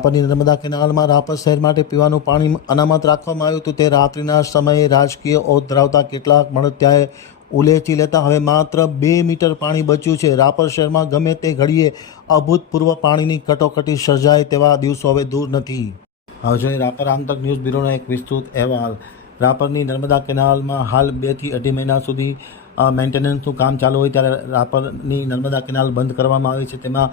રાપરની નર્મદા કેનાલમાં રાપર શહેર માટે પીવાનું પાણી અનામત રાખવામાં આવ્યું હતું. તે રાત્રિના સમયે રાજકીય ઓથ ધરાવતા કેટલાક મળતિયાએ ઉલેચી લેતા હવે માત્ર 2 મીટર પાણી બચ્યું છે. રાપર શહેરમાં ગમે તે ઘડીએ અભૂતપૂર્વ પાણીની કટોકટી સર્જાય તેવા દિવસો હવે દૂર નથી. હવે જોઈએ રાપર આંતક ન્યૂઝ બ્યુરોનો એક વિસ્તૃત અહેવાલ. રાપરની નર્મદા કેનાલમાં હાલ 2 થી 2.5 મહિના સુધી મેન્ટેનન્સનું કામ ચાલુ હોય ત્યારે રાપરની નર્મદા કેનાલ બંધ કરવામાં આવી છે. તેમાં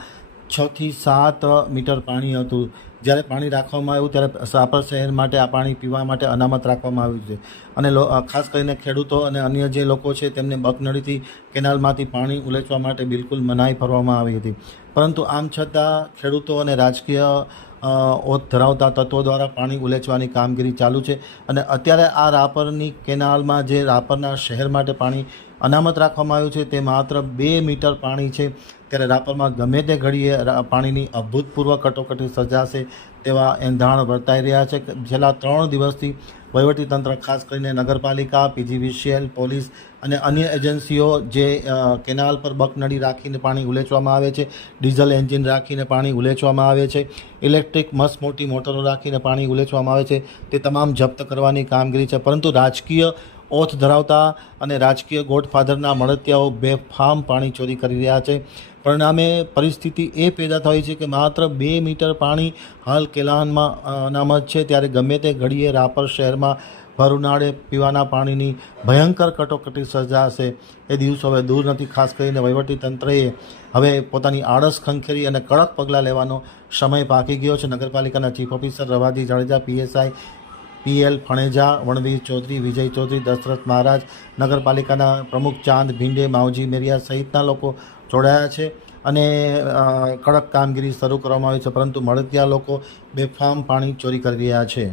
6 થી 7 મીટર પાણી હતું. જ્યારે પાણી રાખવામાં આવ્યું ત્યારે રાપર શહેર માટે આ પાણી પીવા માટે અનામત રાખવામાં આવ્યું છે અને ખાસ કરીને ખેડૂતો અને અન્ય જે લોકો છે તેમને બકનળીથી કેનાલમાંથી પાણી ઉલેચવા માટે બિલકુલ મનાઈ ફરવામાં આવી હતી. પરંતુ આમ છતાં ખેડૂતો અને રાજકીય ઓથ ધરાવતા તત્વો દ્વારા પાણી ઉલેચવાની કામગીરી ચાલુ છે અને અત્યારે આ રાપરની કેનાલમાં જે રાપરના શહેર માટે પાણી અનામત રાખવામાં આવ્યું છે તે માત્ર 2 મીટર પાણી છે. ત્યારે રાપરમાં ગમે તે ઘડીએ પાણીની અભૂતપૂર્વ કટોકટી સર્જાશે તેવા એંધાણ વર્તાઈ રહ્યા છે. છેલ્લા 3 દિવસથી વહીવટીતંત્ર ખાસ કરીને નગરપાલિકા, પીજીવીસીએલ, પોલીસ અને અન્ય એજન્સીઓ જે કેનાલ પર બકનળી રાખીને પાણી ઉલેચવામાં આવે છે, ડીઝલ એન્જિન રાખીને પાણી ઉલેચવામાં આવે છે, ઇલેક્ટ્રિક મસ્ત મોટી મોટરો રાખીને પાણી ઉલેચવામાં આવે છે તે તમામ જપ્ત કરવાની કામગીરી છે. પરંતુ રાજકીય ઓથ ધરાવતા અને રાજકીય ગોડફાધરના મળતિયાઓ બેફામ પાણી ચોરી કરી રહ્યા છે. પરિણામે પરિસ્થિતિ એ પેદા થઈ છે કે માત્ર 2 મીટર પાણી હાલ કેનાલમાં અનામત છે. ત્યારે ગમે તે ઘડીએ રાપર શહેરમાં ભર ઉનાળે પીવાના પાણીની ભયંકર કટોકટી સર્જાશે એ દિવસો હવે દૂર નથી. ખાસ કરીને વહીવટીતંત્રએ હવે પોતાની આળસ ખંખેરી અને કડક પગલાં લેવાનો સમય પાકી ગયો છે. નગરપાલિકાના chief officer Ravaji Jadeja, PSI PL Phaneja, Vanvir Chaudhari, Vijay Chaudhari, Dashrath Maharaj, નગરપાલિકાના પ્રમુખ ચાંદ ભીંડે, માવજી મેરિયા સહિતના લોકો જોડાયા છે અને કડક કામગીરી શરૂ કરવામાં આવી છે. પરંતુ મળતિયા લોકો બેફામ પાણી ચોરી કરી રહ્યા છે.